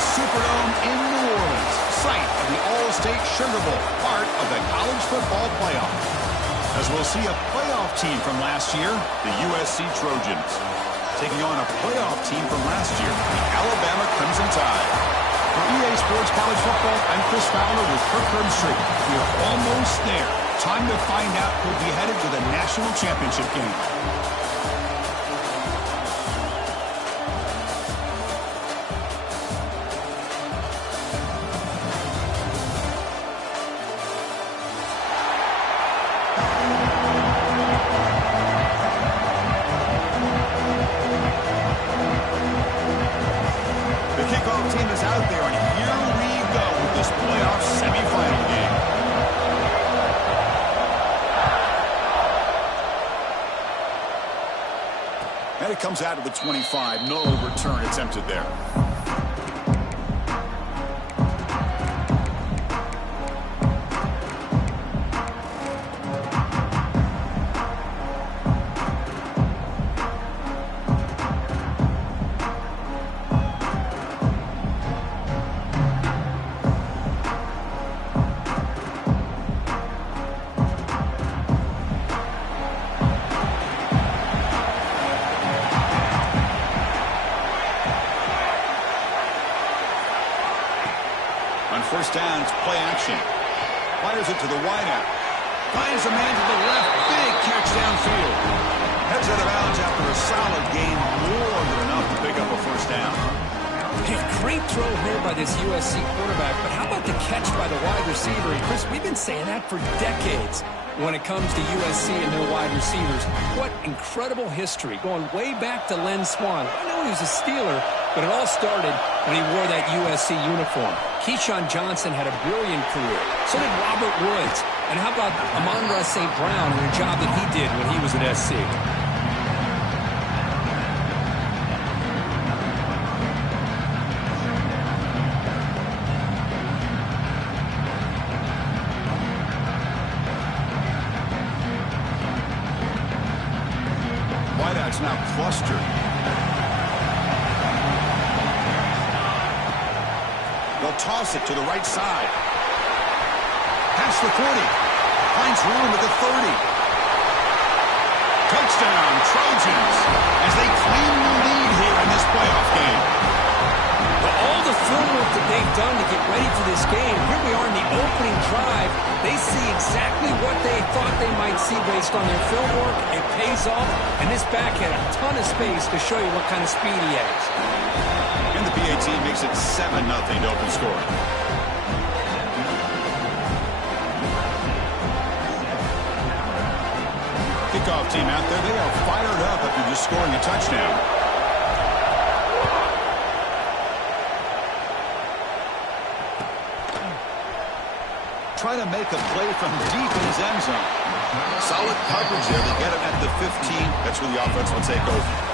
Superdome in New Orleans, site of the All-State Sugar Bowl, part of the college football playoff. As we'll see a playoff team from last year, the USC Trojans, taking on a playoff team from last year, the Alabama Crimson Tide. For EA Sports College Football, I'm Chris Fowler with Kirk Herbstreit. We're almost there. Time to find out who'll be headed to the national championship game. And it comes out of the 25. No return attempted there. First down, it's play action. Fires it to the wideout. Finds a man to the left. Big catch downfield. Heads out of bounds after a solid gain. More than enough to pick up a first down. Hey, great throw here by this USC quarterback, but how about the catch by the wide receiver? And Chris, we've been saying that for decades when it comes to USC and their wide receivers. What incredible history, going way back to Len Swan. I know he was a Steeler, but it all started when he wore that USC uniform. Keyshawn Johnson had a brilliant career. So did Robert Woods. And how about Amon-Ra St. Brown and the job that he did when he was at SC? Wideout's now clustered. They'll toss it to the right side. Past the 40. Finds room at the 30. Touchdown, Trojans, as they claim the lead here in this playoff game. Well, all the film work that they've done to get ready for this game, here we are in the opening drive. They see exactly what they thought they might see based on their film work. It pays off, and this back had a ton of space to show you what kind of speed he has. And the PAT makes it 7-0 to open scoring. Kickoff team out there. They are fired up after just scoring a touchdown. Trying to make a play from deep in his end zone. Solid coverage there. They get him at the 15. That's where the offense will take over.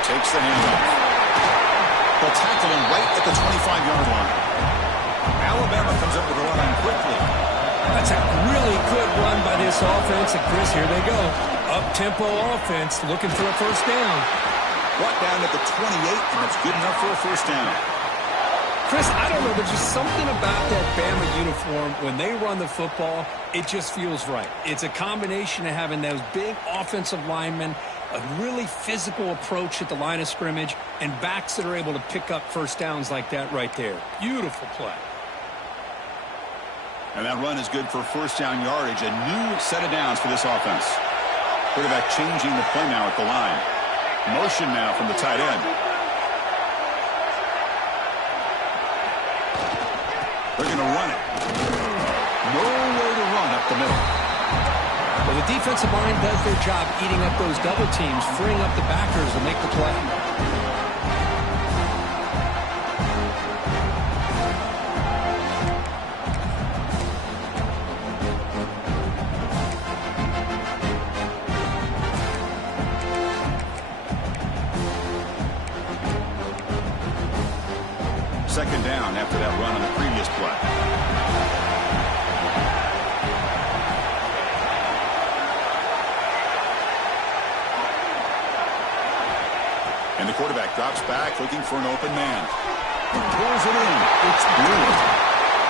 Takes the handoff. They'll tackle him right at the 25-yard line. Alabama comes up with a run quickly. That's a really good run by this offense. And Chris, here they go. Up-tempo offense looking for a first down. Brought down at the 28, and that's good enough for a first down. Chris, I don't know. There's just something about that Bama uniform. When they run the football, it just feels right. It's a combination of having those big offensive linemen, a really physical approach at the line of scrimmage, and backs that are able to pick up first downs like that right there. Beautiful play. And that run is good for first down yardage. A new set of downs for this offense. Quarterback changing the play now at the line. Motion now from the tight end. They're going to run it. Nowhere to run up the middle. Well, the defensive line does their job eating up those double teams, freeing up the backers to make the play. Second down after that run on the previous play. And the quarterback drops back looking for an open man. He pulls it in. It's brilliant.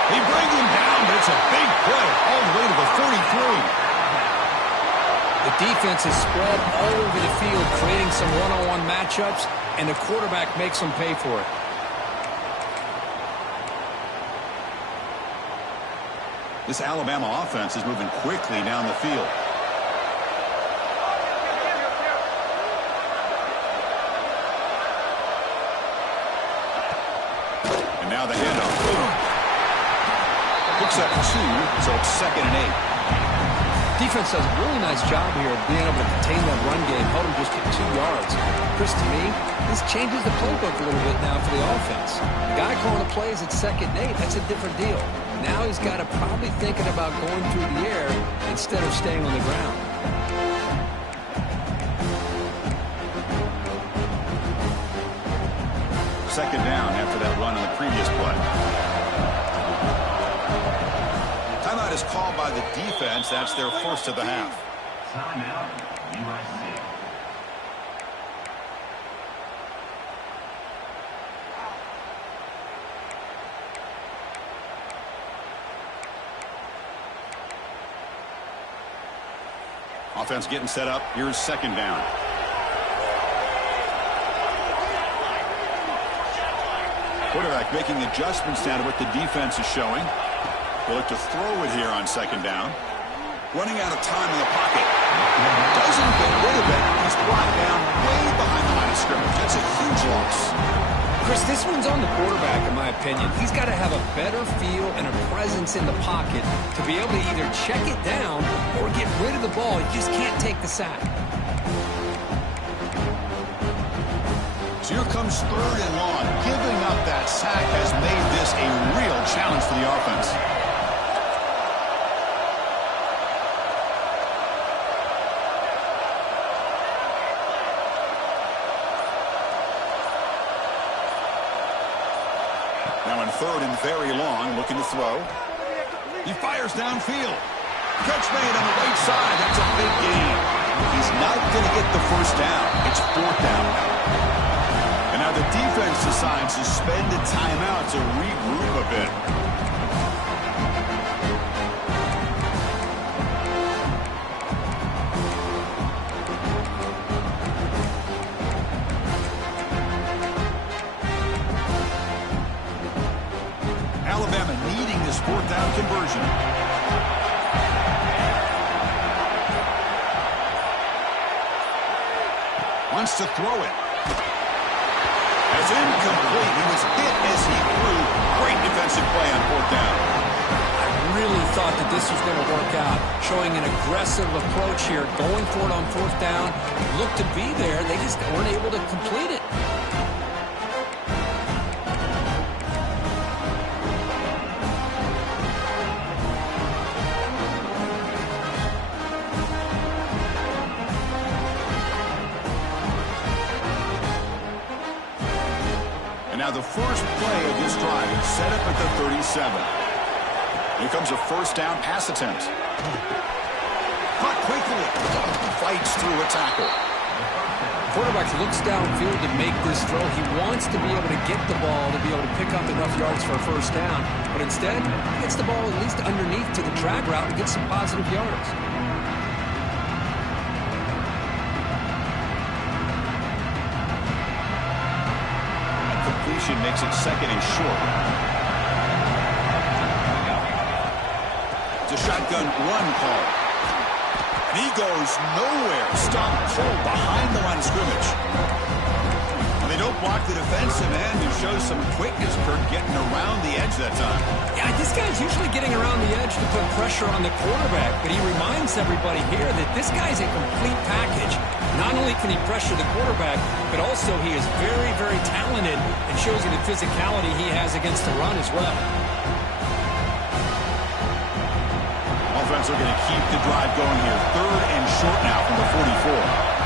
They bring him down, but it's a big play all the way to the 43. The defense is spread all over the field, creating some one-on-one matchups, and the quarterback makes them pay for it. This Alabama offense is moving quickly down the field. And now the handoff. Picks up 2, so it's 2nd and 8. Defense does a really nice job here of being able to contain that run game, held him just for 2 yards. Chris, to me, this changes the playbook a little bit now for the offense. The guy calling the plays at 2nd and 8, that's a different deal. Now he's got to probably thinking about going through the air instead of staying on the ground. Second down after that run on the previous play. Timeout is called by the defense. That's their first of the half. Timeout, USC. Offense getting set up. Here's second down. Quarterback making adjustments down to what the defense is showing. We'll look to throw it here on second down. Running out of time in the pocket. Doesn't get rid of it. He's brought down way behind the line of scrimmage. That's a huge loss. Chris, this one's on the quarterback, in my opinion. He's got to have a better feel and a presence in the pocket to be able to either check it down or get rid of the ball. He just can't take the sack. So here comes 3rd and long. Giving up that sack has made this a real challenge for the offense. Now in 3rd and very long, looking to throw. He fires downfield. Catch made on the right side. That's a big gain. He's not going to get the first down. It's 4th down now. And now the defense decides to spend a timeout to regroup a bit. Alabama needing this 4th down conversion. Wants to throw it. That's incomplete. He was hit as he threw. Great defensive play on 4th down. I really thought that this was going to work out. Showing an aggressive approach here. Going for it on 4th down. Looked to be there. They just weren't able to complete it. Now the first play of this drive is set up at the 37. Here comes a first down pass attempt. Caught quickly. Fights through a tackle. Quarterback looks downfield to make this throw. He wants to be able to get the ball to be able to pick up enough yards for a first down. But instead, he gets the ball at least underneath to the drag route and gets some positive yards. Makes it 2nd and short. It's a shotgun run call. And he goes nowhere. Stop pull behind the line of scrimmage. Well, they don't block the defensive end, who shows some quickness for getting around the edge that time. Yeah, this guy's usually getting around the edge to put pressure on the quarterback, but he reminds everybody here that this guy's a complete package. Not only can he pressure the quarterback, but also he is very, very talented and shows you the physicality he has against the run as well. Offense are going to keep the drive going here. 3rd and short now from the 44.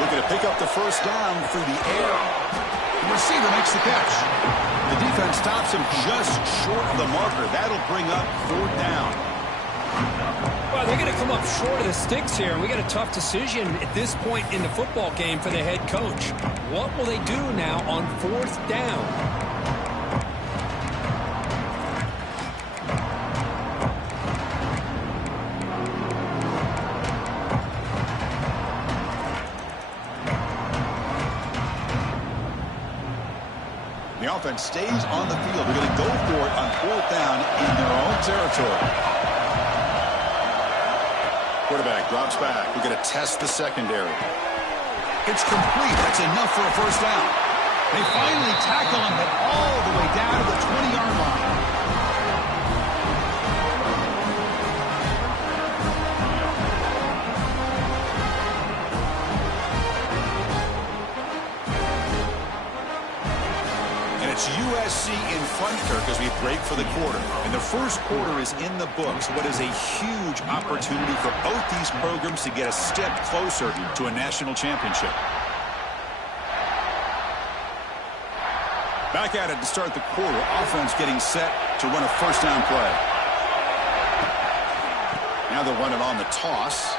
Looking to pick up the first down through the air. The receiver makes the catch. The defense stops him just short of the marker. That'll bring up 4th down. Well, they're going to come up short of the sticks here. We got a tough decision at this point in the football game for the head coach. What will they do now on 4th down? The offense stays on the field. They're going to go for it on 4th down in their own territory. Quarterback drops back. We're going to test the secondary. It's complete. That's enough for a 1st down. They finally tackle him, but all the way down to the 20-yard line. It's USC in front, Kirk, as we break for the quarter. And the first quarter is in the books. What is a huge opportunity for both these programs to get a step closer to a national championship. Back at it to start the quarter. Offense getting set to run a 1st down play. Now they'll run it on the toss.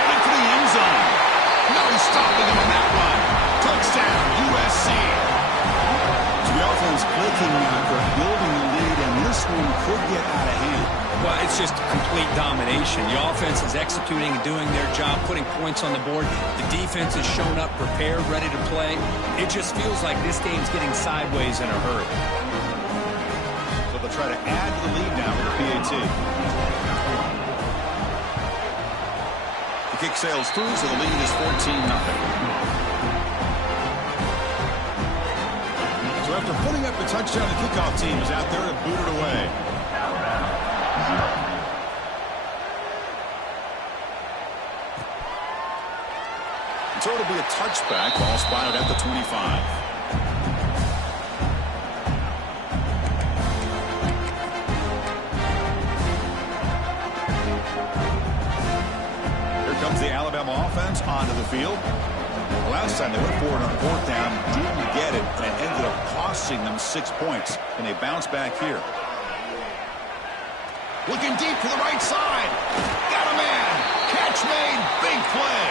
Headed for the end zone. No stopping him on that one. Touchdown, USC. So the offense clicking now for building the lead, and this one could get out of hand. Well, it's just complete domination. The offense is executing and doing their job, putting points on the board. The defense has shown up, prepared, ready to play. It just feels like this game's getting sideways in a hurry. So they'll try to add to the lead now with the PAT. The kick sails through, so the lead is 14-0. So after putting up a touchdown, the kickoff team is out there to boot it away. So it'll be a touchback. Ball spotted at the 25. Here comes the Alabama offense onto the field. Last time they went for it on 4th down, didn't get it, and it ended up costing them 6 points. And they bounce back here. Looking deep to the right side. Got a man. Catch made. Big play.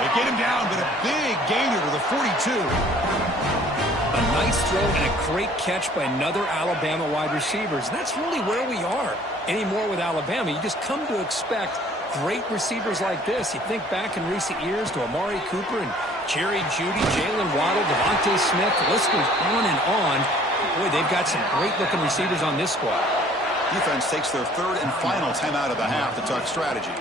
They get him down, but a big gainer to the 42. A nice throw and a great catch by another Alabama wide receivers. That's really where we are. Anymore with Alabama, you just come to expect great receivers like this. You think back in recent years to Amari Cooper and Jerry Jeudy, Jalen Waddle, Devontae Smith. The list goes on and on. Boy, they've got some great-looking receivers on this squad. Defense takes their 3rd and final timeout of the half to talk strategy.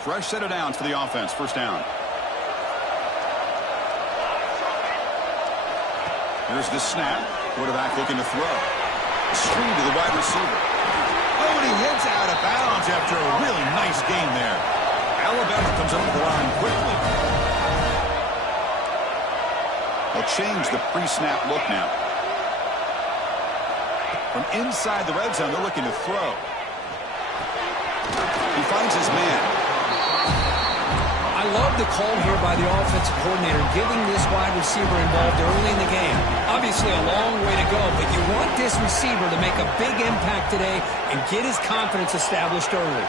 Fresh set of downs for the offense. 1st down. Here's the snap. Quarterback looking to throw. Screen to the wide receiver. Oh, and he hits out of bounds after a really nice game there. Alabama comes over the line quickly. They'll change the pre-snap look now. From inside the red zone, they're looking to throw. He finds his man. I love the call here by the offensive coordinator, giving this wide receiver involved early in the game. Obviously a long way to go, but you want this receiver to make a big impact today and get his confidence established early.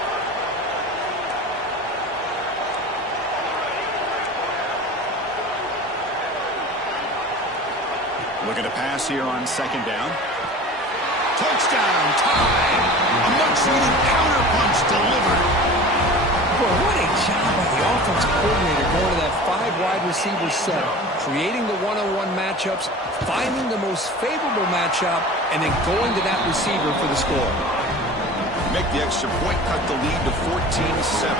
Looking to pass here on 2nd down. Touchdown, tie. A much-needed counterpunch delivered. Boy, what a job by the offensive coordinator going to that 5 wide receiver set, creating the one-on-one matchups, finding the most favorable matchup, and then going to that receiver for the score. Make the extra point, cut the lead to 14-7.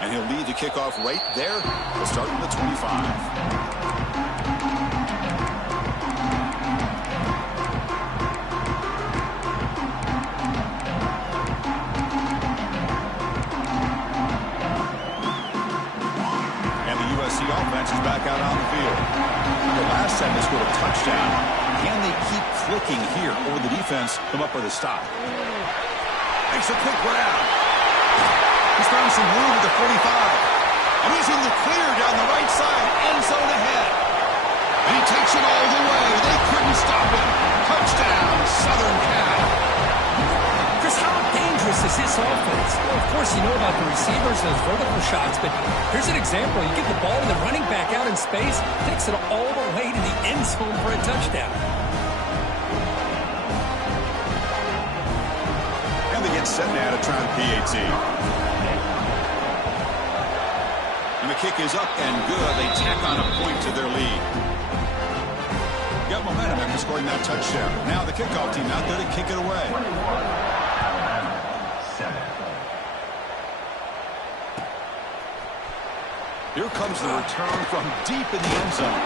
And he'll lead the kickoff right there. We'll start from the 25. USC offense is back out on the field. The last time they scored a touchdown. Can they keep clicking here, or will the defense come up with a stop? Makes a quick grab. He's found some room at the 45. And he's in the clear down the right side. End zone ahead. And he takes it all the way. They couldn't stop him. Touchdown, Southern Cal. Chris, how dangerous is this offense? Well, of course, you know about the receivers, those vertical shots, but here's an example. You get the ball and the running back out in space, takes it all the way to the end zone for a touchdown. And they get set now to try the PAT. And the kick is up and good. They tack on a point to their lead. Got momentum after scoring that touchdown. Now the kickoff team out there to kick it away. Here comes the return from deep in the end zone.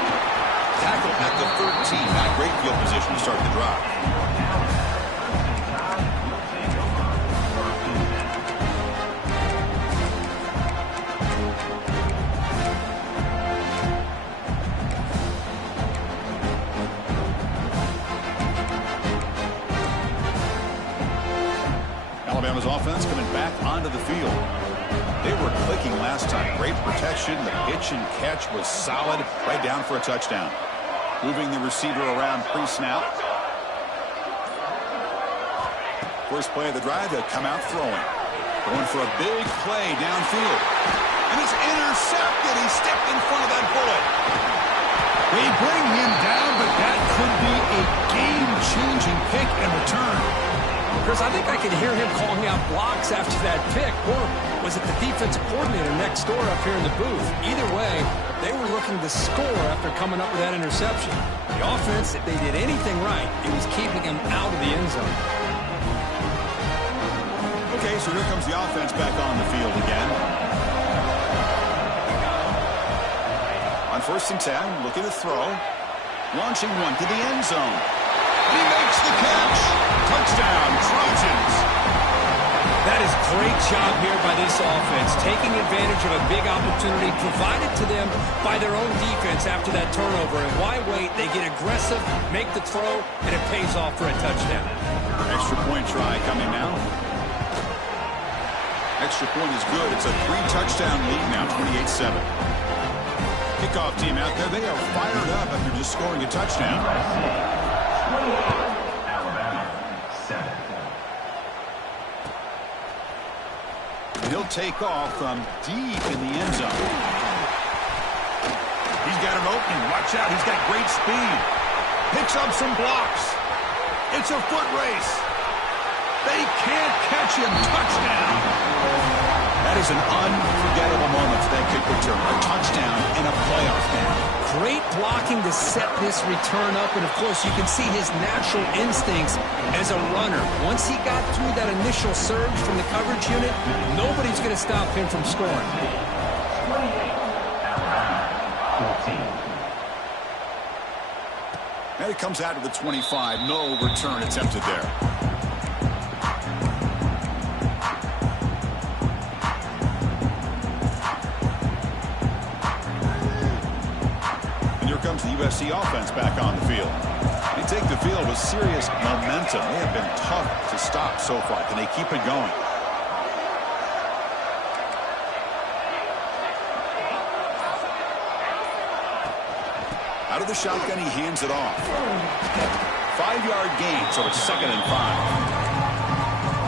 Tackle at the 13. Not great field position to start the drive. Alabama's offense coming back onto the field. They were clicking last time. Great protection. The pitch and catch was solid. Right down for a touchdown. Moving the receiver around pre-snap. First play of the drive, they'll come out throwing. Going for a big play downfield. And it's intercepted. He stepped in front of that bullet. They bring him down, but that could be a game-changing pick and return. Chris, I think I could hear him calling out blocks after that pick. Or was it the defensive coordinator next door up here in the booth? Either way, they were looking to score after coming up with that interception. The offense, if they did anything right, it was keeping him out of the end zone. Okay, so here comes the offense back on the field again. On 1st and 10, looking to throw. Launching one to the end zone. He makes the catch. Touchdown, Trojans. That is great job here by this offense, taking advantage of a big opportunity provided to them by their own defense after that turnover. And why wait? They get aggressive, make the throw, and it pays off for a touchdown. Extra point try coming now. Extra point is good. It's a 3-touchdown lead now, 28-7. Kickoff team out there, they are fired up after just scoring a touchdown. Alabama, 7. He'll take off from deep in the end zone. He's got an opening. Watch out. He's got great speed. Picks up some blocks. It's a foot race. They can't catch him. Touchdown. That is an unforgettable moment for that kick return. A touchdown in a playoff game. Great blocking to set this return up, and of course you can see his natural instincts as a runner. Once he got through that initial surge from the coverage unit, nobody's going to stop him from scoring. 14. And it comes out to the 25. No return attempted there. Comes the USC offense back on the field. They take the field with serious momentum. They have been tough to stop so far. Can they keep it going? Out of the shotgun, he hands it off. 5-yard gain, so it's 2nd and 5.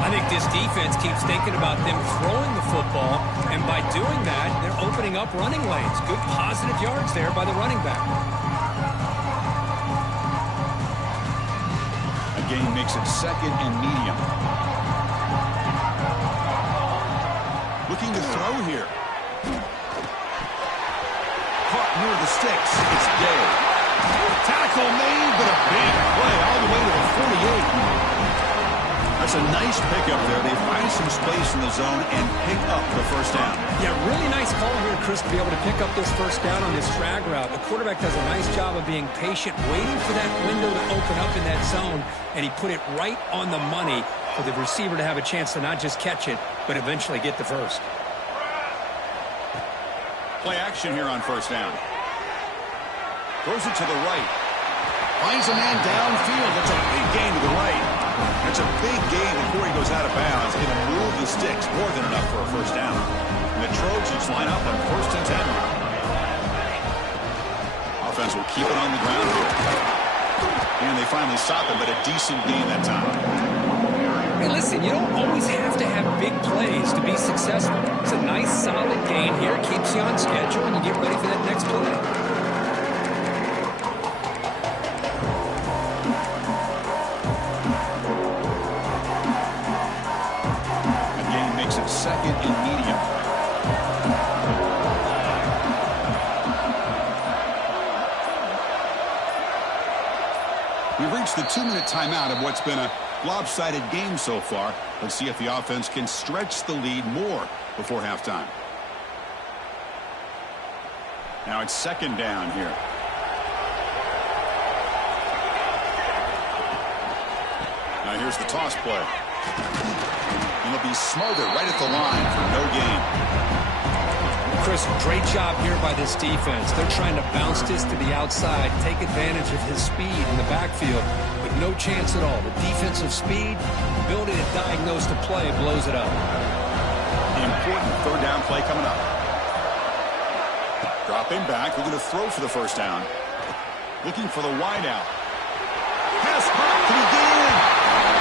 I think this defense keeps thinking about them throwing the football, and by doing that, they're opening up running lanes. Good positive yards there by the running back. Again, makes it 2nd and medium. Looking to throw here. Caught near the sticks. It's Day. Tackle made, but a big play all the way to the 48. That's a nice pickup there. They find some space in the zone and pick up the first down. Yeah, really nice call here, Chris, to be able to pick up this first down on this drag route. The quarterback does a nice job of being patient, waiting for that window to open up in that zone, and he put it right on the money for the receiver to have a chance to not just catch it, but eventually get the first. Play action here on first down. Throws it to the right. Finds a man downfield. That's a big gain to the right. That's a big gain before he goes out of bounds. It'll move the sticks. More than enough for a first down. And the Trojans line up on 1st and 10. Offense will keep it on the ground here. And they finally stop him, but a decent gain that time. Hey, listen, you don't always have to have big plays to be successful. It's a nice, solid gain here. Keeps you on schedule, and you get ready for that next play. The gain makes it 2nd and medium. We've reached the 2-minute timeout of what's been a lopsided game so far. Let's see if the offense can stretch the lead more before halftime. Now it's 2nd down here. Now here's the toss play. And it'll be smothered right at the line for no gain. Chris, great job here by this defense. They're trying to bounce this to the outside, take advantage of his speed in the backfield, but no chance at all. The defensive speed, ability to diagnose the play, blows it up. The important 3rd down play coming up. Dropping back, we're going to throw for the first down. Looking for the wide out. Pass caught, can he get in?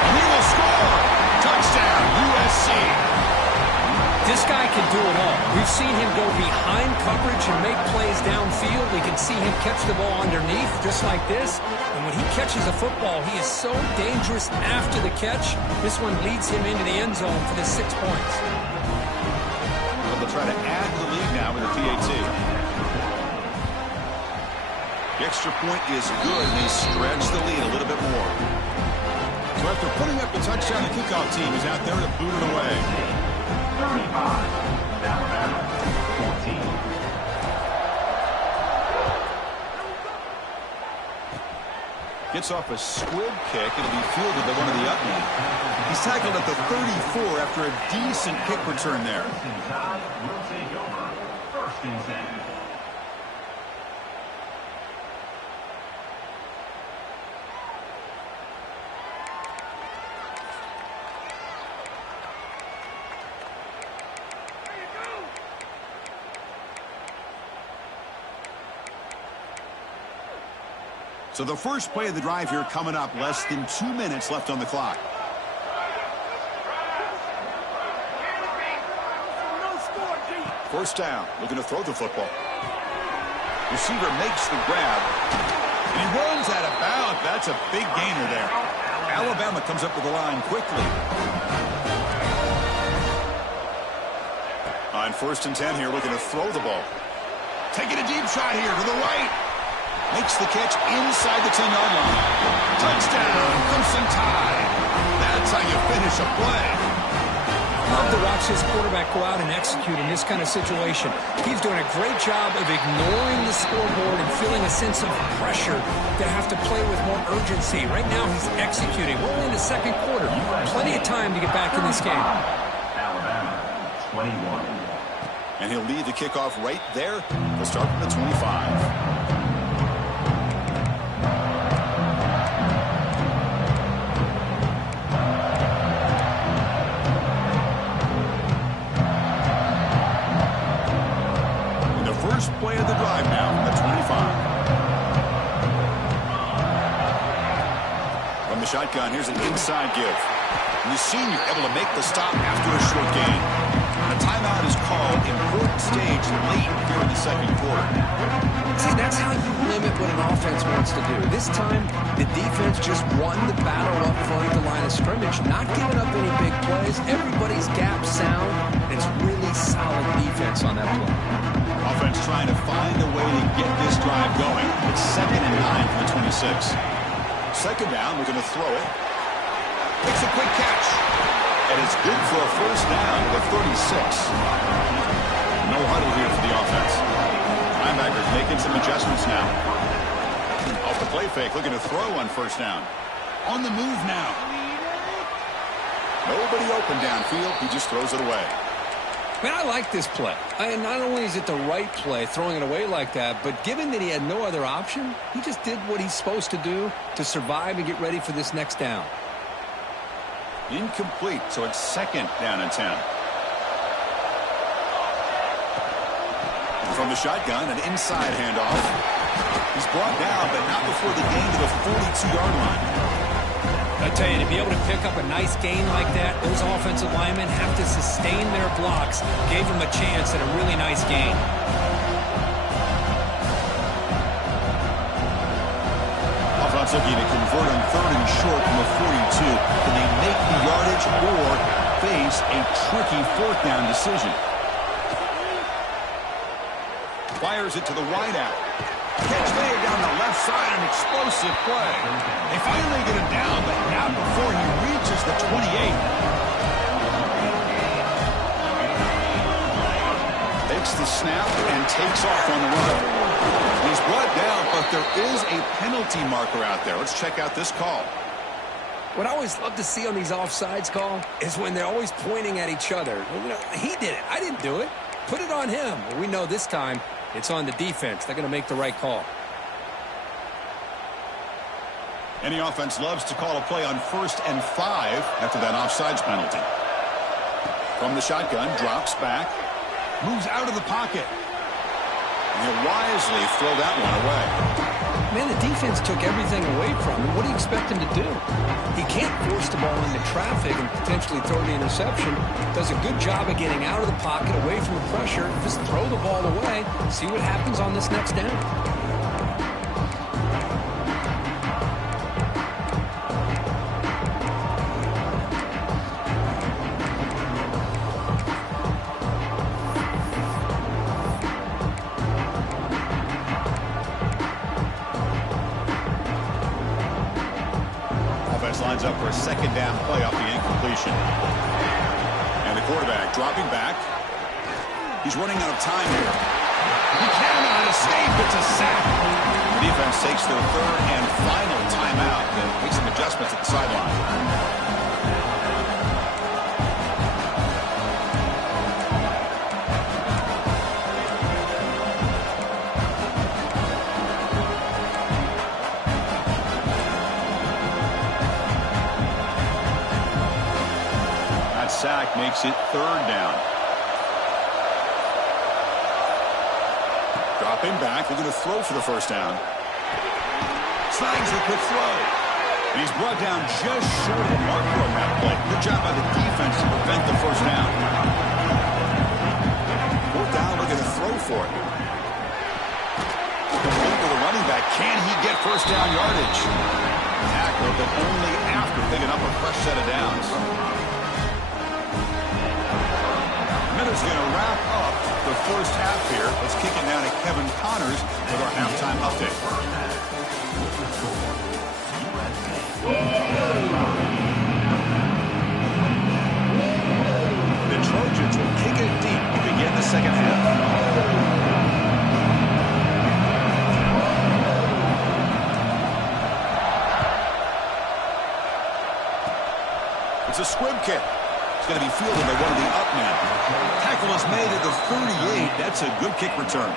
And he will score! Touchdown, USC! This guy can do it all. We've seen him go behind coverage and make plays downfield. We can see him catch the ball underneath, just like this. And when he catches a football, he is so dangerous after the catch. This one leads him into the end zone for the 6 points. Well, they'll try to add to the lead now with the PAT. The extra point is good, and they stretch the lead a little bit more. So after putting up the touchdown, the kickoff team is out there to boot it away. 35, Alabama, 14. Gets off a squib kick. It'll be fielded by one of the up men. He's tackled at the 34 after a decent kick return there. Will take over. 1st and 10. So the first play of the drive here coming up, less than 2 minutes left on the clock. First down, looking to throw the football. Receiver makes the grab. And he runs out of bounds. That's a big gainer there. Alabama comes up to the line quickly. On 1st and 10 here, looking to throw the ball. Taking a deep shot here to the right. Makes the catch inside the 10-yard line. Touchdown, Crimson Tide. That's how you finish a play. Love to watch this quarterback go out and execute in this kind of situation. He's doing a great job of ignoring the scoreboard and feeling a sense of pressure to have to play with more urgency. Right now he's executing. We're only in the 2nd quarter. Plenty of time to get back in this game. Alabama, 21. And he'll lead the kickoff right there. They'll start from the 25. Play of the drive now from the 25. From the shotgun, here's an inside give. And the senior able to make the stop after a short gain. A timeout is called. Important stage late here in the 2nd quarter. See, that's how you limit what an offense wants to do. This time, the defense just won the battle up front at the line of scrimmage, not giving up any big plays. Everybody's gap sound. It's really solid defense on that play. Offense trying to find a way to get this drive going. It's 2nd and 9 from the 26. 2nd down, we're going to throw it. Makes a quick catch. And it's good for a first down to the 36. No huddle here for the offense. Linebackers making some adjustments now. Off the play fake, looking to throw on 1st down. On the move now. Nobody open downfield. He just throws it away. Man, I like this play. Not only is it the right play, throwing it away like that, but given that he had no other option, he just did what he's supposed to do to survive and get ready for this next down. Incomplete, so it's 2nd down and 10. From the shotgun, an inside handoff. He's brought down, but not before the gain to the 42-yard line. I tell you, to be able to pick up a nice gain like that, those offensive linemen have to sustain their blocks. Gave them a chance at a really nice gain. Offense looking to convert on 3rd and short from the 42. Can they make the yardage or face a tricky 4th down decision? Fires it to the wideout. Catch made down the left side, an explosive play. They finally get him down, but not before he reaches the 28. Takes the snap and takes off on the run. He's brought down, but there is a penalty marker out there. Let's check out this call. What I always love to see on these offsides call is when they're always pointing at each other. You know, he did it. I didn't do it. Put it on him. We know this time it's on the defense. They're going to make the right call. Any offense loves to call a play on 1st and 5 after that offsides penalty. From the shotgun, drops back, moves out of the pocket. And he'll wisely throw that one away. Man, the defense took everything away from him. What do you expect him to do? He can't force the ball into traffic and potentially throw the interception. Does a good job of getting out of the pocket, away from the pressure. Just throw the ball away. See what happens on this next down. Lines up for a 2nd down play off the incompletion. And the quarterback dropping back. He's running out of time here. He cannot escape. It's a sack. The defense takes their 3rd and final timeout and makes some adjustments at the sideline. Sack makes it 3rd down. Dropping back, they're going to throw for the 1st down. Snags the quick throw. And he's brought down just short of the marker on that play. Good job by the defense to prevent the 1st down. 4th down, looking to throw for it. Complete with the running back. Can he get 1st down yardage? Tackle, but only after picking up a fresh set of downs. Is going to wrap up the 1st half here. Let's kick it down to Kevin Connors with our halftime update. The Trojans will kick it deep to begin the 2nd half. It's a squib kick. It's going to be fielded by one of the up men. Tackle is made at the 38. That's a good kick return.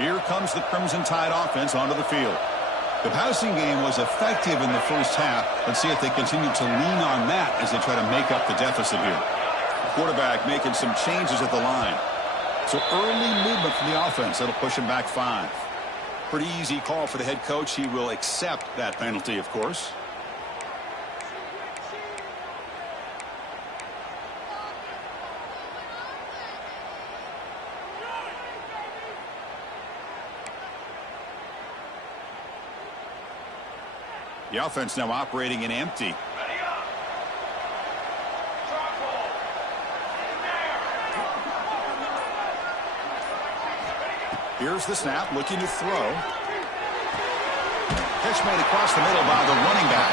Here comes the Crimson Tide offense onto the field. The passing game was effective in the 1st half. Let's see if they continue to lean on that as they try to make up the deficit here. The quarterback making some changes at the line. So early movement from the offense. That'll push him back 5. Pretty easy call for the head coach. He will accept that penalty, of course. The offense now operating in empty. Here's the snap, looking to throw. Catch made across the middle by the running back.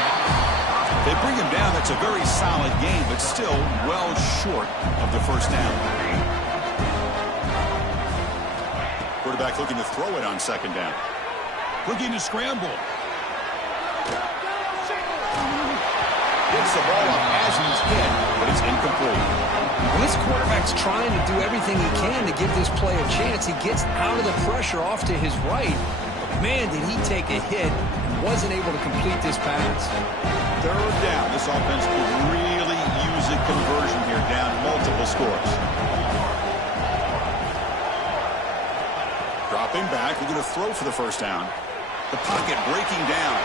They bring him down. That's a very solid game, but still well short of the first down. Quarterback looking to throw it on second down. Looking to scramble. Gets the ball up as he's hit, but it's incomplete. Well, this quarterback's trying to do everything he can to give this play a chance. He gets out of the pressure off to his right. But man, did he take a hit and wasn't able to complete this pass. Third down. This offense could really use a conversion here, down multiple scores. Dropping back. We're going to throw for the first down. The pocket breaking down.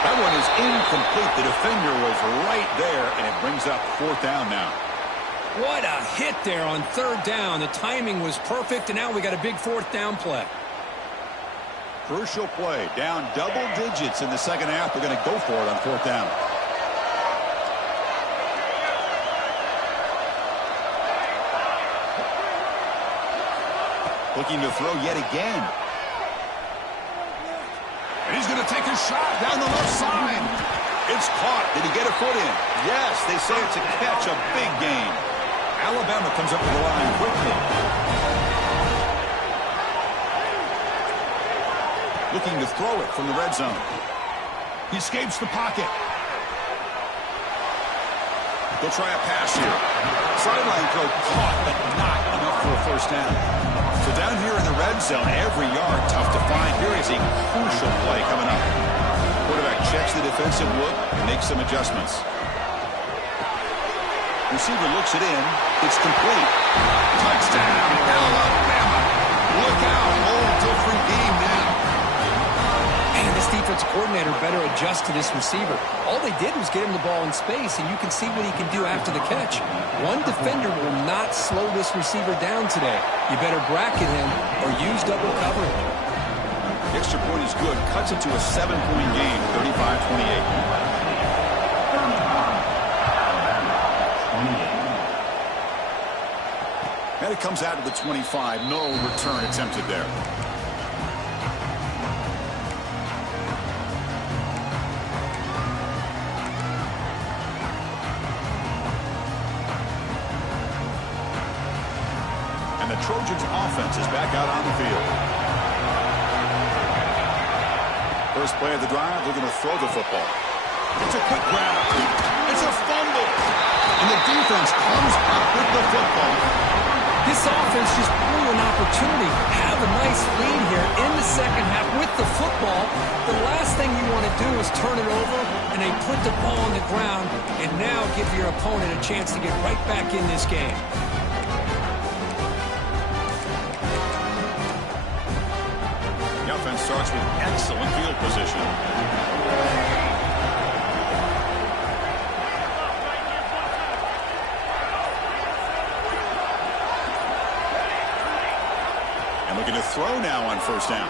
That one is incomplete. The defender was right there, and it brings up fourth down now. What a hit there on third down. The timing was perfect, and now we got a big fourth down play. Crucial play. Down double digits in the second half. They're going to go for it on fourth down. Looking to throw yet again. And he's going to take a shot down the left side. It's caught. Did he get a foot in? Yes, they say it's a catch, a big gain. Alabama comes up with the line quickly. Looking to throw it from the red zone. He escapes the pocket. They'll try a pass here. Sideline throw caught, but not enough for a first down. So down here in the red zone, every yard tough to find. Here is a crucial play coming up. Quarterback checks the defensive look and makes some adjustments. Receiver looks it in. It's complete. Touchdown, Alabama. Look out. Whole different game now. Man, this defense coordinator better adjust to this receiver. All they did was get him the ball in space, and you can see what he can do after the catch. One defender will not slow this receiver down today. You better bracket him or use double coverage. The extra point is good. Cuts it to a 7-point game, 35-28. And it comes out to the 25. No return attempted there. And the Trojans' offense is back out on the field. First play of the drive, they're going to throw the football. It's a quick grab. It's a fumble. And the defense comes up with the football. This offense just blew an opportunity. Have a nice lead here in the second half with the football. The last thing you want to do is turn it over, and they put the ball on the ground and now give your opponent a chance to get right back in this game. The offense starts with excellent field position. Looking to throw now on first down.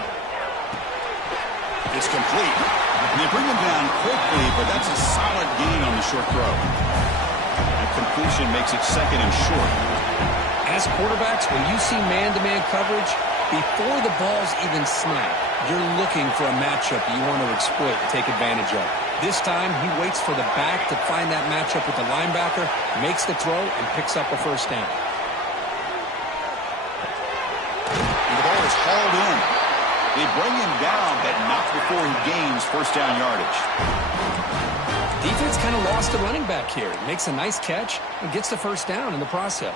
It's complete. And they bring him down quickly, but that's a solid gain on the short throw. And completion makes it second and short. As quarterbacks, when you see man-to-man coverage, before the ball's even snapped, you're looking for a matchup you want to exploit and take advantage of. This time, he waits for the back to find that matchup with the linebacker, makes the throw, and picks up a first down. Hauled in. They bring him down, but not before he gains first down yardage. Defense kind of lost the running back here. Makes a nice catch and gets the first down in the process.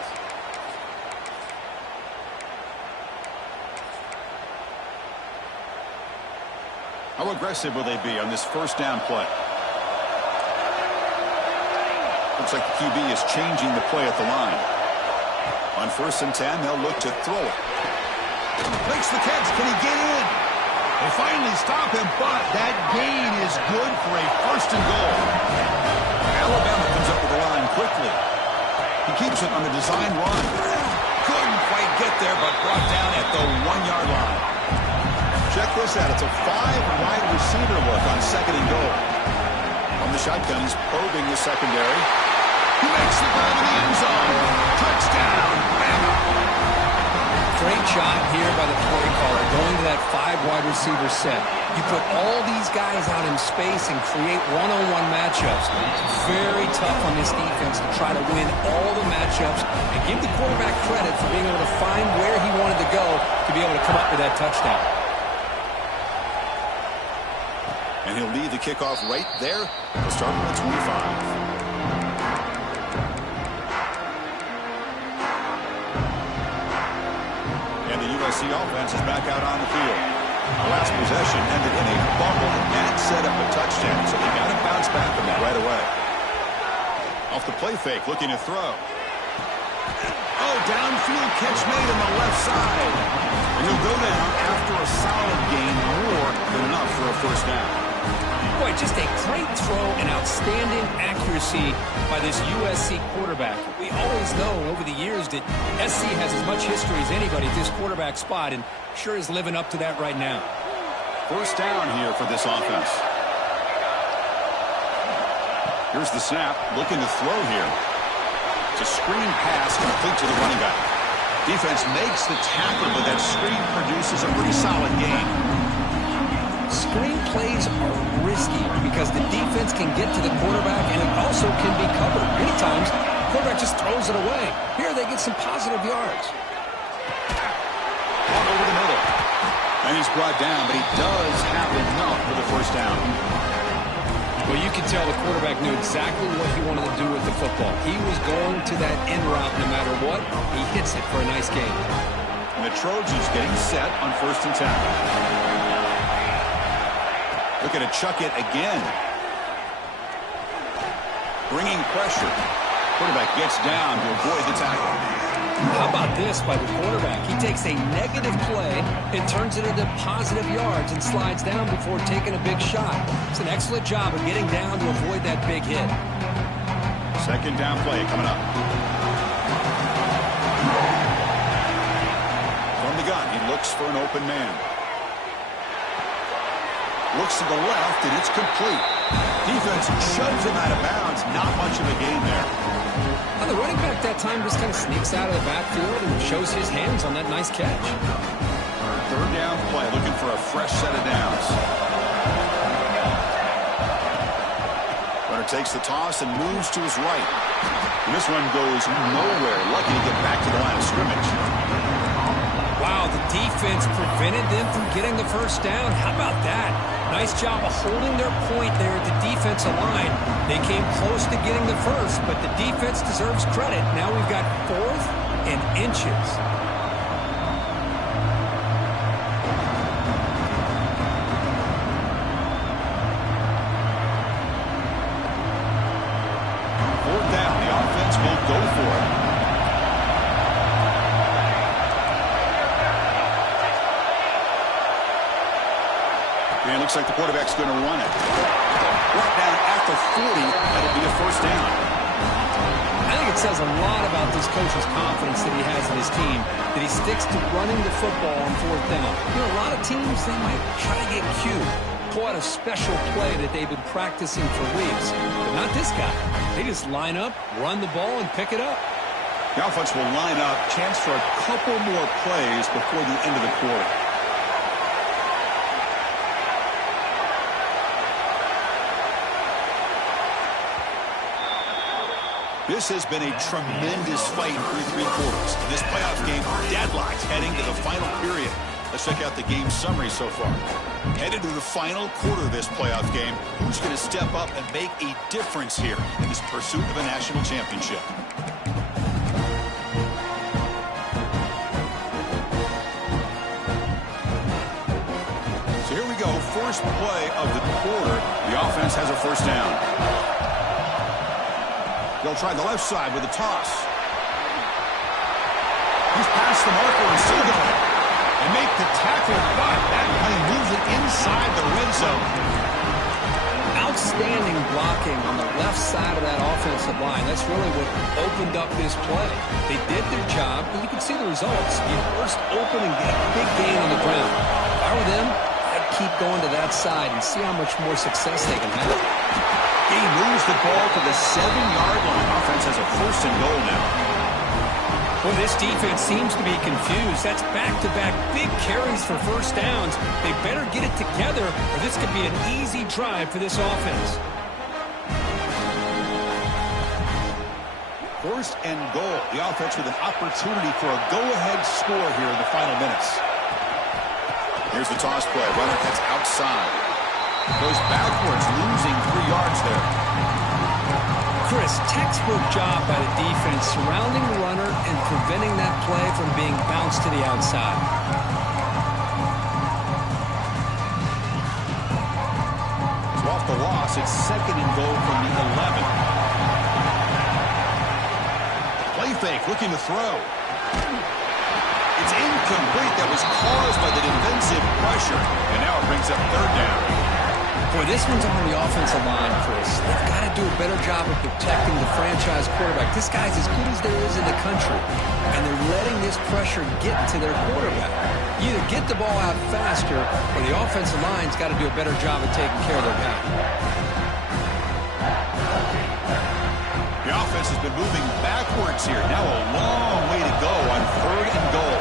How aggressive will they be on this first down play? Looks like the QB is changing the play at the line. On 1st and 10, they'll look to throw it. Makes the catch. Can he get in? They finally stop him, but that gain is good for a first and goal. Alabama comes up with the line quickly. He keeps it on the design run. Couldn't quite get there, but brought down at the 1-yard line. Check this out. It's a 5-wide receiver look on second and goal. On the shotgun, he's probing the secondary. He makes the grab in the end zone. Touchdown, Bama. Great job here by the play caller. going to that 5 wide receiver set. You put all these guys out in space and create one-on-one matchups. It's very tough on this defense to try to win all the matchups and give the quarterback credit for being able to find where he wanted to go to be able to come up with that touchdown. And he'll lead the kickoff right there. He'll start with the 25. And the USC offense is back out on the field. The last possession ended in a fumble, and that set up a touchdown, so they got to bounce back from that right away. Off the play fake, looking to throw. Oh, downfield catch made on the left side. And he'll go down after a solid gain, more than enough for a first down. Boy, just a great throw and outstanding accuracy by this USC quarterback. We always know over the years that SC has as much history as anybody at this quarterback spot, and sure is living up to that right now. First down here for this offense. Here's the snap, looking to throw here. It's a screen pass complete to the running back. Defense makes the tackle, but that screen produces a pretty solid gain. Screen plays are risky because the defense can get to the quarterback, and it also can be covered. Many times, the quarterback just throws it away. Here they get some positive yards. One over the middle. And he's brought down, but he does have enough for the first down. Well, you can tell the quarterback knew exactly what he wanted to do with the football. He was going to that in route no matter what. He hits it for a nice gain. And the Trojans getting set on 1st and 10. Looking to chuck it again. Bringing pressure. Quarterback gets down to avoid the tackle. How about this by the quarterback? He takes a negative play and turns it into positive yards and slides down before taking a big shot. It's an excellent job of getting down to avoid that big hit. Second down play coming up. From the gun, he looks for an open man. Looks to the left, and it's complete. Defense shoves him out of bounds. Not much of a gain there. Well, the running back that time just kind of sneaks out of the backfield and shows his hands on that nice catch. Third down play, looking for a fresh set of downs. Runner takes the toss and moves to his right. And this one goes nowhere. Lucky to get back to the line of scrimmage. Wow, the defense prevented them from getting the first down. How about that? Nice job of holding their point there at the defensive line. They came close to getting the first, but the defense deserves credit. Now we've got 4th and inches. Fourth down, the offense will go for it. And it looks like the quarterback's going to run it. Brought down at the 40. That'll be a first down. I think it says a lot about this coach's confidence that he has in his team, that he sticks to running the football on 4th down. You know, a lot of teams, they might try to get cute, pull out a special play that they've been practicing for weeks. But not this guy. They just line up, run the ball, and pick it up. The offense will line up. Chance for a couple more plays before the end of the quarter. This has been a tremendous fight through 3 quarters. In this playoff game, deadlocked heading to the final period. Let's check out the game summary so far. Headed to the final quarter of this playoff game, who's going to step up and make a difference here in this pursuit of a national championship? So here we go, first play of the quarter. The offense has a first down. They'll try the left side with a toss. He's past the marker and still going. And make the tackle, but that play moves it inside the red zone. Outstanding blocking on the left side of that offensive line. That's really what opened up this play. They did their job, and you can see the results. You burst open and get a big gain on the ground. If I were them, I'd keep going to that side and see how much more success they can have. He moves the ball to the 7-yard line. Offense has a 1st and goal now. Well, this defense seems to be confused. That's back-to-back big carries for first downs. They better get it together, or this could be an easy drive for this offense. First and goal. The offense with an opportunity for a go-ahead score here in the final minutes. Here's the toss play. Runner heads outside. Goes backwards, losing 3 yards there. Chris, textbook job by the defense surrounding the runner and preventing that play from being bounced to the outside. So off the loss, it's second and goal from the 11. Play fake, looking to throw. It's incomplete. That was caused by the defensive pressure. And now it brings up third down. Boy, this one's on the offensive line, Chris. They've got to do a better job of protecting the franchise quarterback. This guy's as good as there is in the country, and they're letting this pressure get to their quarterback. You either get the ball out faster, or the offensive line's got to do a better job of taking care of their guy. The offense has been moving backwards here. Now a long way to go on third and goal.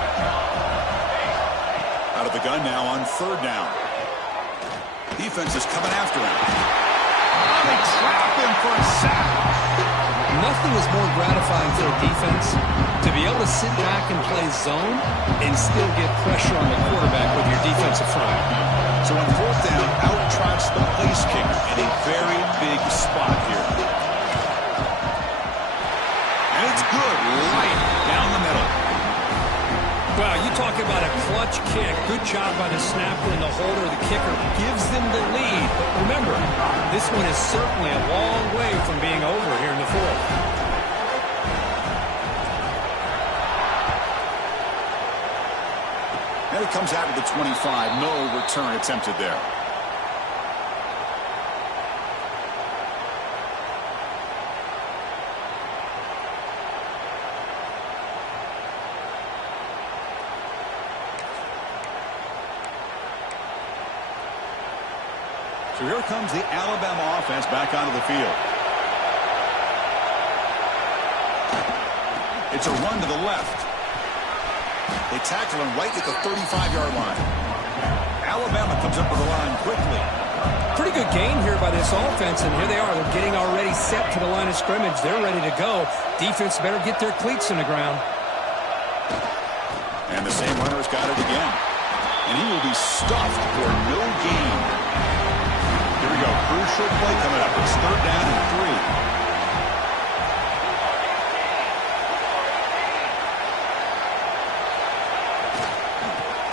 Out of the gun now on third down. Defense is coming after him. Oh, they trap him for a sack. Nothing is more gratifying for a defense to be able to sit back and play zone and still get pressure on the quarterback with your defensive front. So on fourth down, out trots the place kicker in a very big spot here. And it's good right down the middle. Wow, you talk about a clutch kick. Good job by the snapper and the holder. The kicker gives them the lead. But remember, this one is certainly a long way from being over here in the fourth. And it comes out of the 25. No return attempted there. So here comes the Alabama offense back onto the field. It's a run to the left. They tackle him right at the 35-yard line. Alabama comes up with the line quickly. Pretty good gain here by this offense, and here they are. They're getting already set to the line of scrimmage. They're ready to go. Defense better get their cleats in the ground. And the same runner's got it again. And he will be stuffed for no gain. Here we go. Crucial play coming up. It's third down and 3.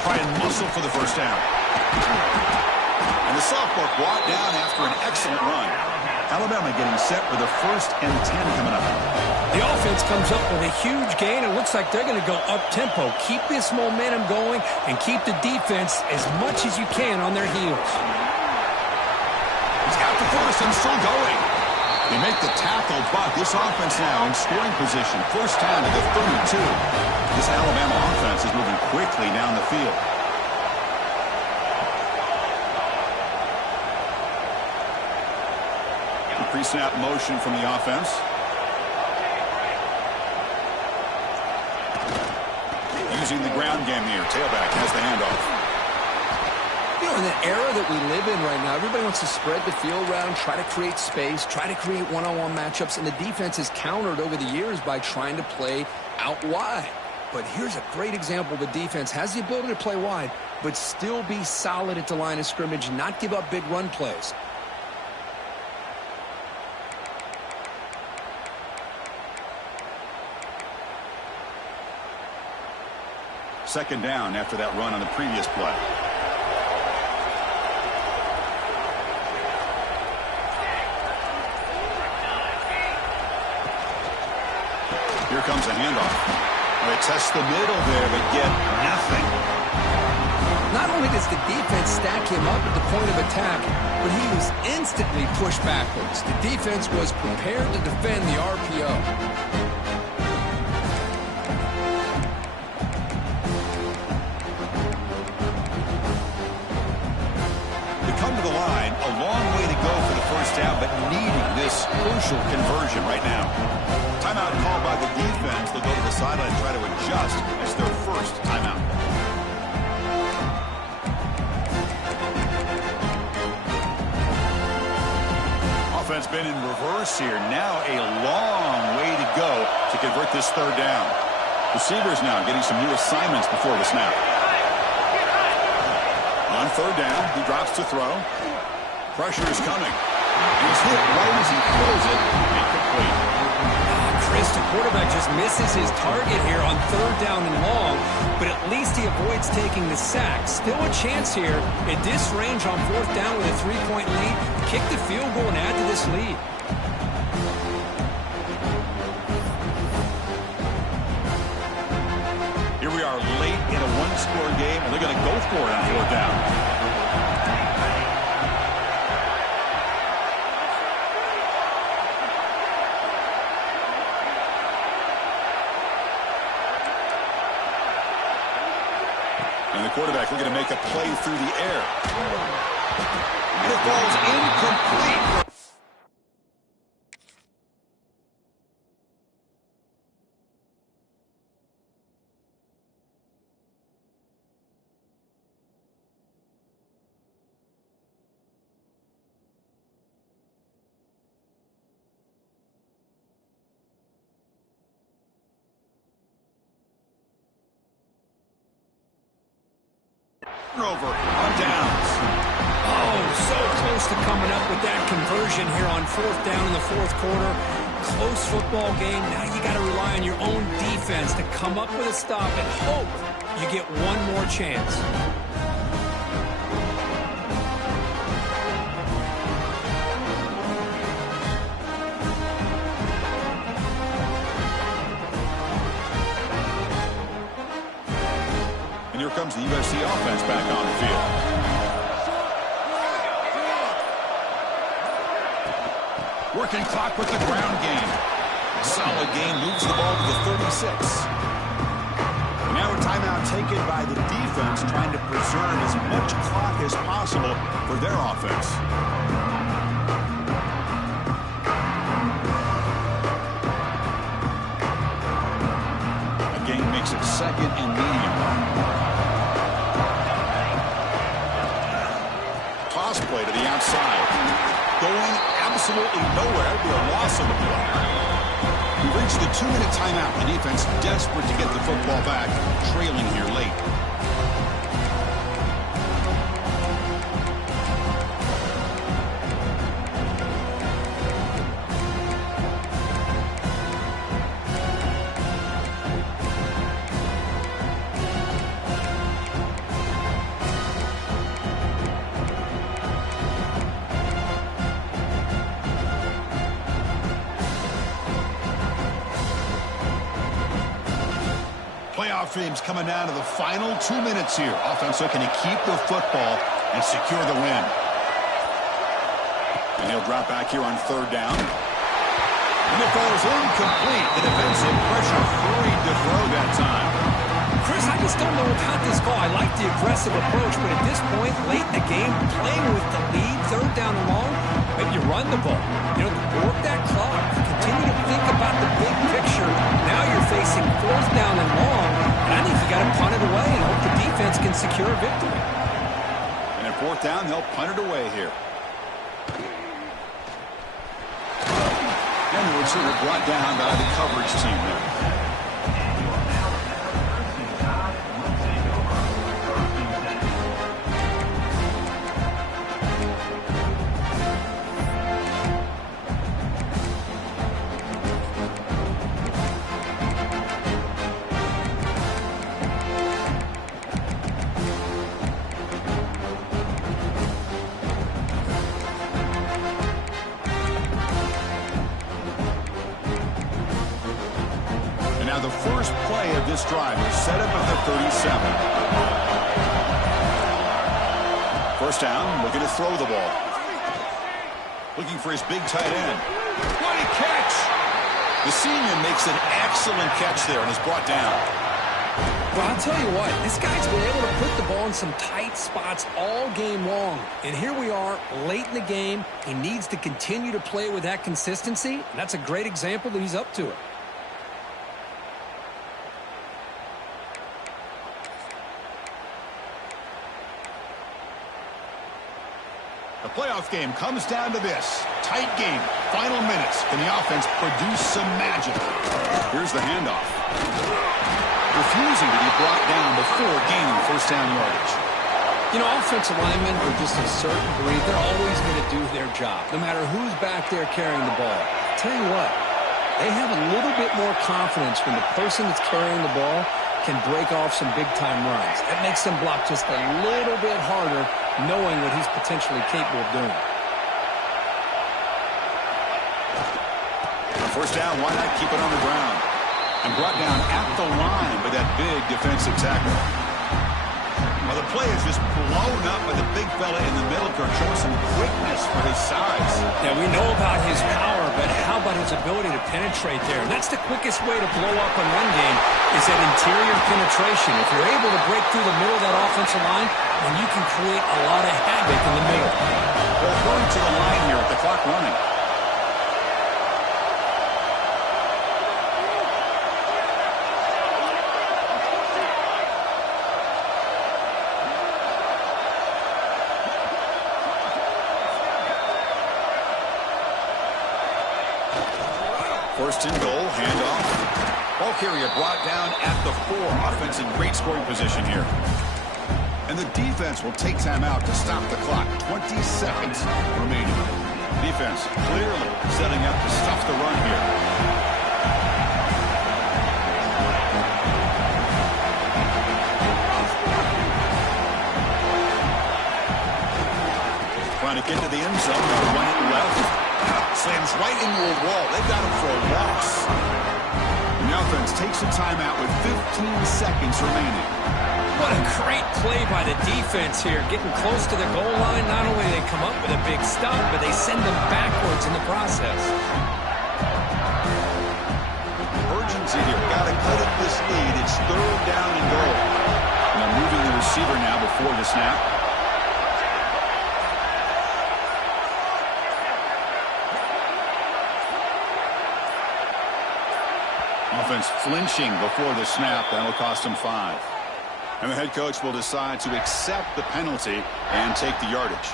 Try and muscle for the first down. And the sophomore brought down after an excellent run. Alabama getting set for the first and 10 coming up. The offense comes up with a huge gain. It looks like they're going to go up-tempo. Keep this momentum going and keep the defense as much as you can on their heels. He's got the first and still going. They make the tackle, but this offense now in scoring position. First down to the 32. This Alabama offense is moving quickly down the field. The pre-snap motion from the offense. Using the ground game here. Tailback has the handoff. You know, in the era that we live in right now, everybody wants to spread the field around, try to create space, try to create one-on-one matchups, and the defense has countered over the years by trying to play out wide. But here's a great example. The defense has the ability to play wide, but still be solid at the line of scrimmage, not give up big run plays. Second down after that run on the previous play. Here comes a handoff. They test the middle there, but get nothing. Not only does the defense stack him up at the point of attack, but he was instantly pushed backwards. The defense was prepared to defend the RPO. To come to the line, a long way to go for the first down, but needing this crucial conversion right now. Timeout called by the defense. They'll go to the sideline and try to adjust. That's their first timeout. Offense been in reverse here. Now a long way to go to convert this third down. Receivers now getting some new assignments before the snap. On third down, he drops to throw. Pressure is coming. He's hit right as he throws it. Incomplete. Chris, the quarterback just misses his target here on third down and long, but at least he avoids taking the sack. Still a chance here at this range on fourth down with a 3-point lead. Kick the field goal and add to this lead. Here we are late in a one-score game, and they're going to go for it on fourth down. And the quarterback looking to make a play through the air. And it falls incomplete. Over on downs. Oh, so close to coming up with that conversion here on fourth down in the fourth quarter. Close football game. Now you got to rely on your own defense to come up with a stop and hope you get one more chance. Here comes the USC offense back on the field. Working clock with the ground game. Solid game, moves the ball to the 36. And now a timeout taken by the defense, trying to preserve as much clock as possible for their offense. The game makes it second and medium. Play to the outside. Going absolutely nowhere. That would be a loss on the play. We've reached the 2-minute timeout. The defense desperate to get the football back, trailing here late. Playoff teams coming down to the final 2 minutes here. Offense looking to keep the football and secure the win. And he'll drop back here on third down. And it falls incomplete. The defensive pressure hurried to throw that time. Chris, I just don't know about this call. I like the aggressive approach, but at this point, late in the game, playing with the lead, third down and long, maybe you run the ball. You know, work that clock. Continue to think about the big picture. Now you're facing fourth down and long, and I think you got to punt it away and hope the defense can secure a victory. And at fourth down, they'll punt it away here. And we're sort of brought down by the coverage team there. Now the first play of this drive is set up at the 37. First down, looking to throw the ball. Looking for his big tight end. What a catch! The senior makes an excellent catch there and is brought down. Well, I'll tell you what, this guy's been able to put the ball in some tight spots all game long. And here we are, late in the game. He needs to continue to play with that consistency. And that's a great example that he's up to it. The playoff game comes down to this. Tight game. Final minutes. Can the offense produce some magic? Here's the handoff. Refusing to be brought down before gaining first down yardage. You know, offensive linemen are just a certain breed. They're always going to do their job, no matter who's back there carrying the ball. Tell you what, they have a little bit more confidence when the person that's carrying the ball can break off some big-time runs. That makes them block just a little bit harder, knowing what he's potentially capable of doing. First down, why not keep it on the ground? And brought down at the line by that big defensive tackle. Well, the play is just blown up by the big fella in the middle, showing some quickness for his size. Yeah, we know about his power, but how about his ability to penetrate there? That's the quickest way to blow up a run game, is that interior penetration. If you're able to break through the middle of that offensive line, then you can create a lot of havoc in the middle. Well, going to the line here with the clock running. First and goal, handoff. Ball carrier brought down at the 4. Offense in great scoring position here. And the defense will take time out to stop the clock. 20 seconds remaining. Defense clearly setting up to stuff the run here. Trying to get to the end zone. They'll run it left. Slams right into a wall. They've got him for a loss. And the offense takes a timeout with 15 seconds remaining. What a great play by the defense here. Getting close to the goal line, not only do they come up with a big stop, but they send them backwards in the process. Urgency here. Got to cut up this lead. It's third down and goal. And they're moving the receiver now before the snap. Offense flinching before the snap. That will cost him 5. And the head coach will decide to accept the penalty and take the yardage.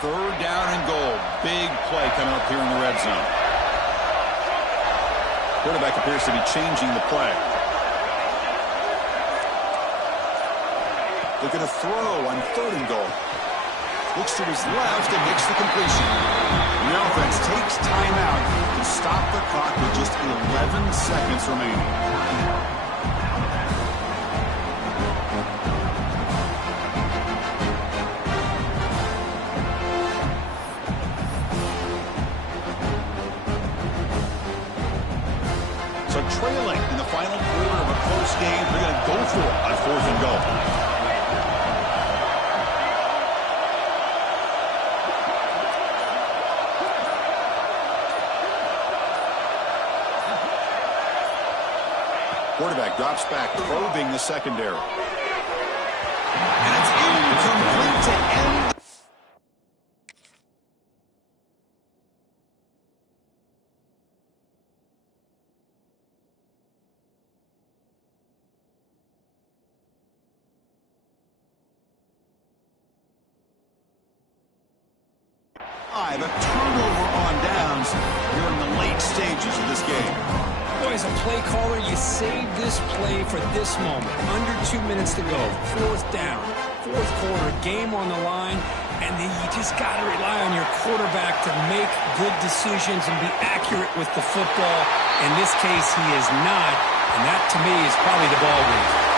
Third down and goal. Big play coming up here in the red zone. Quarterback appears to be changing the play. Looking to throw on third and goal. Looks to his left and makes the completion. And the offense takes timeout to stop the clock with just 11 seconds remaining. So trailing in the final quarter of a close game, they're going to go for it on fourth and goal. Quarterback drops back, probing the secondary. And it's incomplete to end. A turnover on downs here in the late stages of this game. Boy, as a play caller, you save this play for this moment. Under 2 minutes to go. Fourth down. Fourth quarter. Game on the line. And then you just got to rely on your quarterback to make good decisions and be accurate with the football. In this case, he is not. And that, to me, is probably the ball game.